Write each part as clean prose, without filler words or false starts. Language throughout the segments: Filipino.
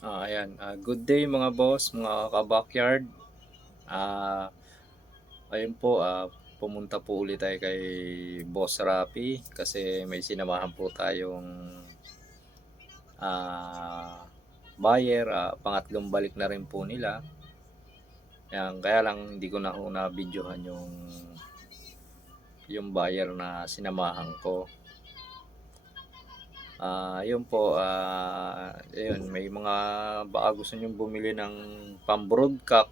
Ayan. Good day mga boss, mga ka-backyard. Ah, ayun po, pumunta po ulit tayo kay Boss Rapi kasi may sinamahan po tayong buyer. Pangatlong balik na rin po nila. Ayan, kaya lang hindi ko na ho na-videohan yung buyer na sinamahan ko. Yun po, ayun, may mga baka gusto nyong bumili ng pang-broadcock.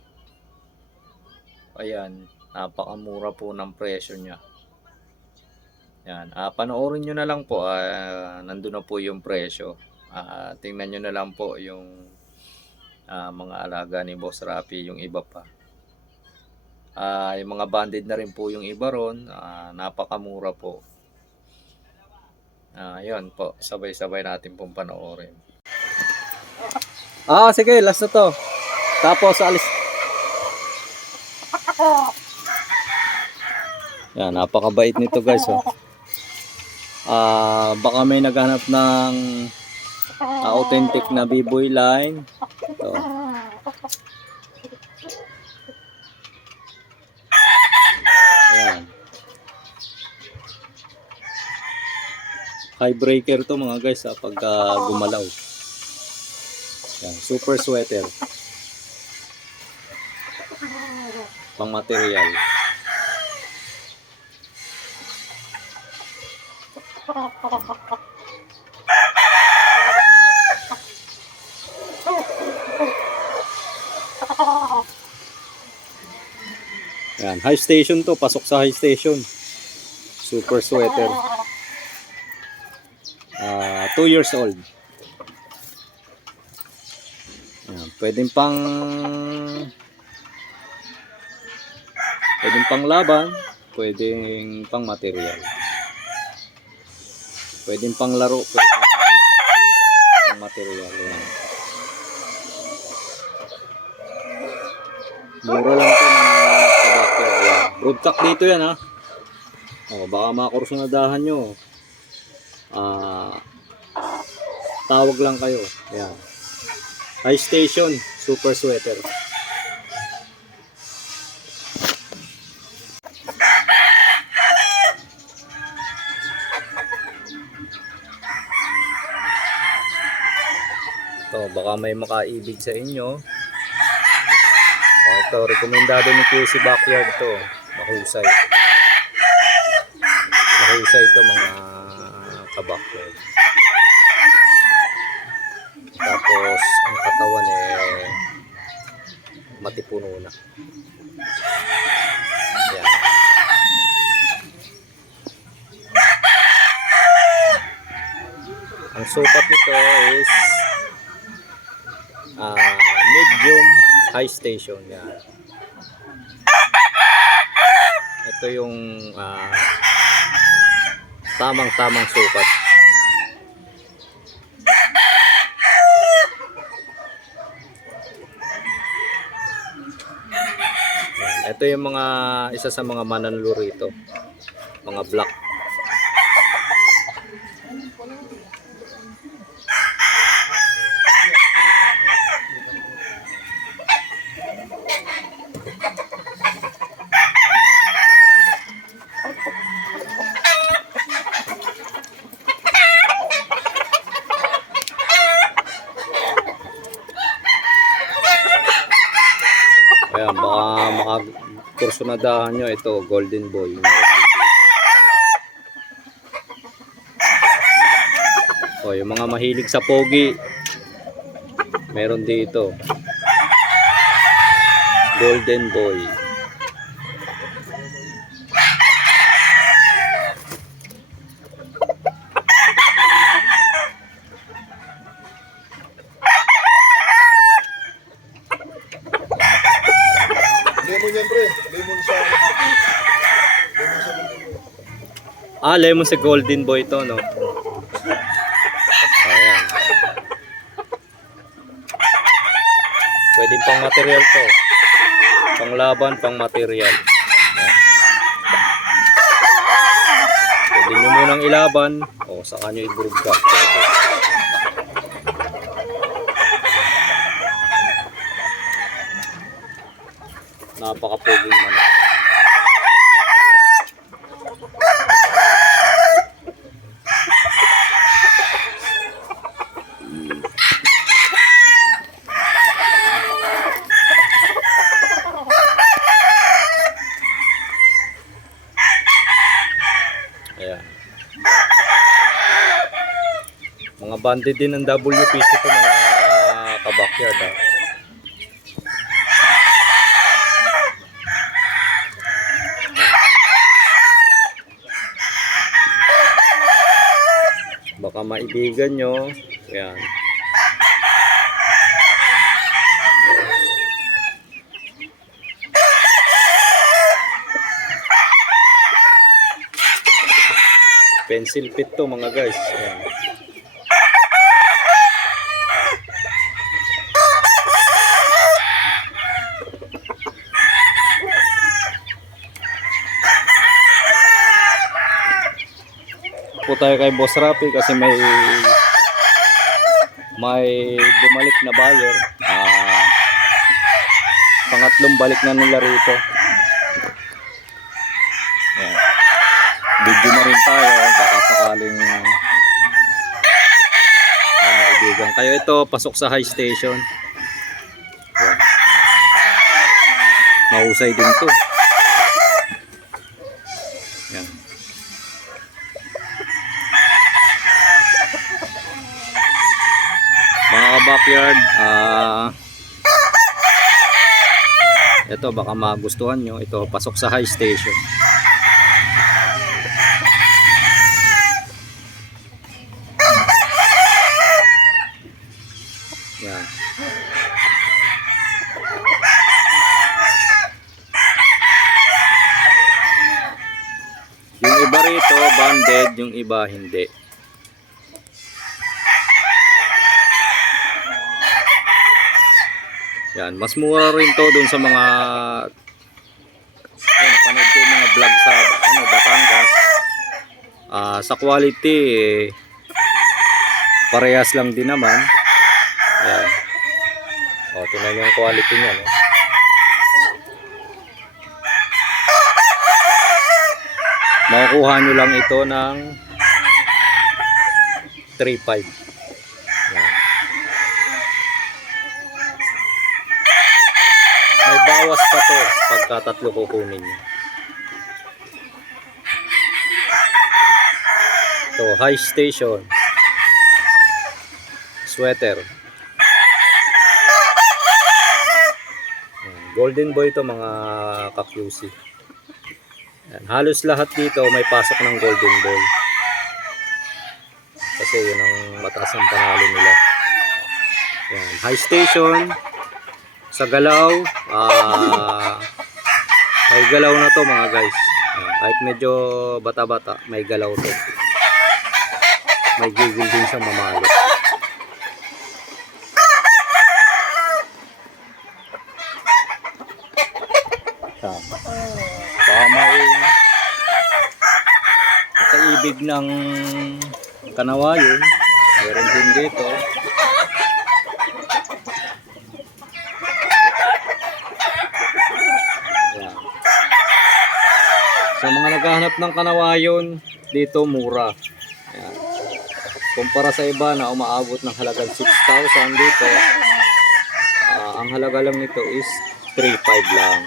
Ayan, napakamura po ng presyo niya. Yan, panoorin nyo na lang po, nandun na po yung presyo. Tingnan nyo na lang po yung mga alaga ni Boss Rapi, yung iba pa. Yung mga banded na rin po yung iba ron, napakamura po. Yun po, sabay-sabay natin pong panoorin. Sige, last na to. Tapos alis. Yan, napakabait nito guys, oh. Baka may naghanap ng authentic na B-boy line. Ito. Ayan. High breaker to mga guys, pagka gumalaw. Ayan, super sweater. Pang material. Yan, high station to, pasok sa high station. Super sweater. 2 years old. Yan, pwedeng pang laban, pwedeng pang material. Pwedeng pang laro, pwedeng pang material. Yan. Mura lang ito ng kabakya. Broadcock dito yan, ha. Baka makursunadahan nyo. Tawag lang kayo. Yan. High station, super sweater. Baka may makaibig sa inyo. Ito, rekomendado ni QC Backyard to. Mahusay. Mahusay ito mga ka-backyard. Tapos, ang katawan matipuno na. Yan. Ang sukat nito is medium high station. Yan. Ito yung tamang sukat. Yan. Ito yung isa sa mga mananluro rito, mga black. Ayan, baka makakursunadahan nyo ito, golden boy. Yung mga mahilig sa pogi, meron dito golden boy. Lemon yan, pre. Lemon sa Lemon sa golden boy to, no? Ayan. Pwedeng pang material to. Pang laban, pang material. Pwede nyo munang ilaban, saka nyo i-broadcast. Napakapoging manok. Ayan. Mga banded din ng WPC ito mga kabakyard. Baka maibigan nyo. Ayan. Pencil pit to mga guys. Ayan. Po tayo kay Boss Rafi kasi may bumalik na buyer. Pangatlong balik na nila rito. Ayan. Video na rin tayo baka sakaling maibigan kayo. Ito pasok sa high station. Ayan. Mahusay din to. Ayan. Mga backyard, ito baka magustuhan nyo. Ito pasok sa high station. Yan. Yung iba rito banded, yung iba hindi. Yan, mas mura rin to dun sa mga napanood ko yung mga vlog sa Batangas. Sa quality parehas lang din naman. Yan. O, tingnan yung quality niya, no? Makukuha nyo lang ito ng 3.5. Yan. May bawas pa to pagka tatlo kukunin nyo. Ito, high station. Sweater. Golden boy to mga ka-QC. Halos lahat dito may pasok ng golden boy. Kasi yun ang mataas ang panalo nila. Yan. High station. Sa galaw. May galaw na to mga guys. Kahit medyo bata-bata, may galaw to. May gigil din siya mamalo. Baka may kaibig ng kanawayon, meron din dito. Yan. Sa mga naghahanap ng kanawayon, dito mura. Yan. Kumpara sa iba na umaabot ng halagang 6,000 dito, ang halaga lang nito is 3.5 lang.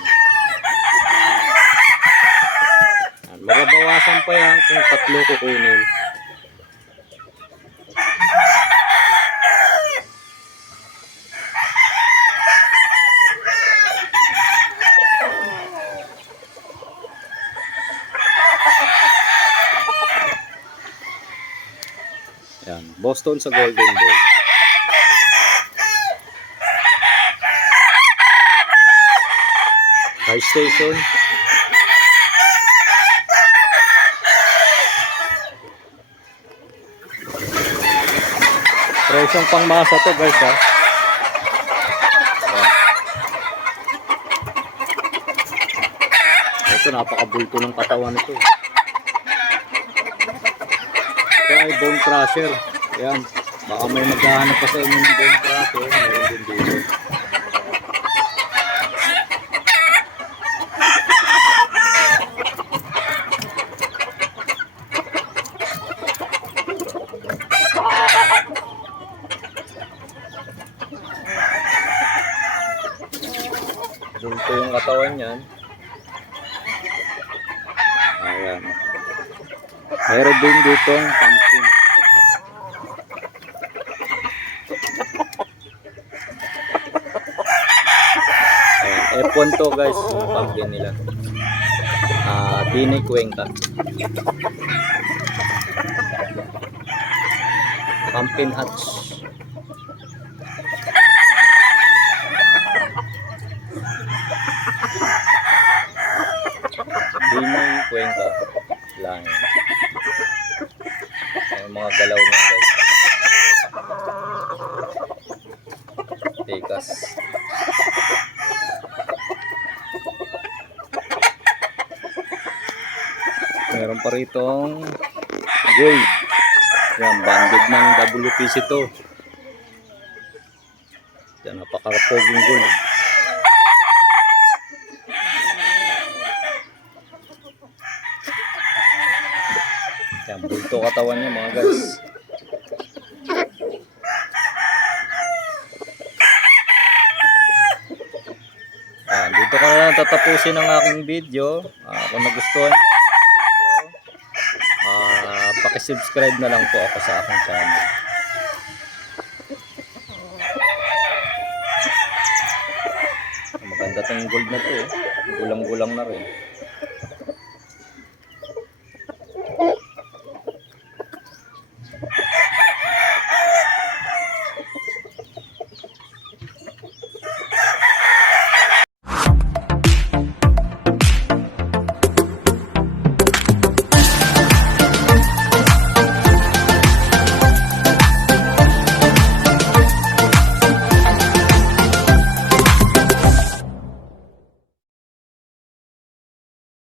Magabawasan pa yan kung tatlo kukunin. Yan, Boston sa Golden Boy. High station. Presyong pangmasa to guys ha. Ito napakabulto ng katawan nito. Ito ay bone crusher. Ayan. Baka may maghahanap pa sa inyo ng bone crusher. Meron din dito. katawan niyan. Ayan. Meron din ditong pumpkin. Ayan. F1 to guys, yung pumpkin nila. Bini Cuenca. Pumpkin hatch. Bini Cuenca. Lang. Yung mga galaw niya guys. Tikas. Meron pa ritong gold. Yan, banded ng WPC to. Yan, napakarapoging gold. Yan, bulto katawan niya mga guys. Dito ko na lang tatapusin ang aking video. Kung nagustuhan niyo ang aking video, pakisubscribe na lang po ako sa aking channel. Maganda tong gold na to. Gulang-gulang na rin.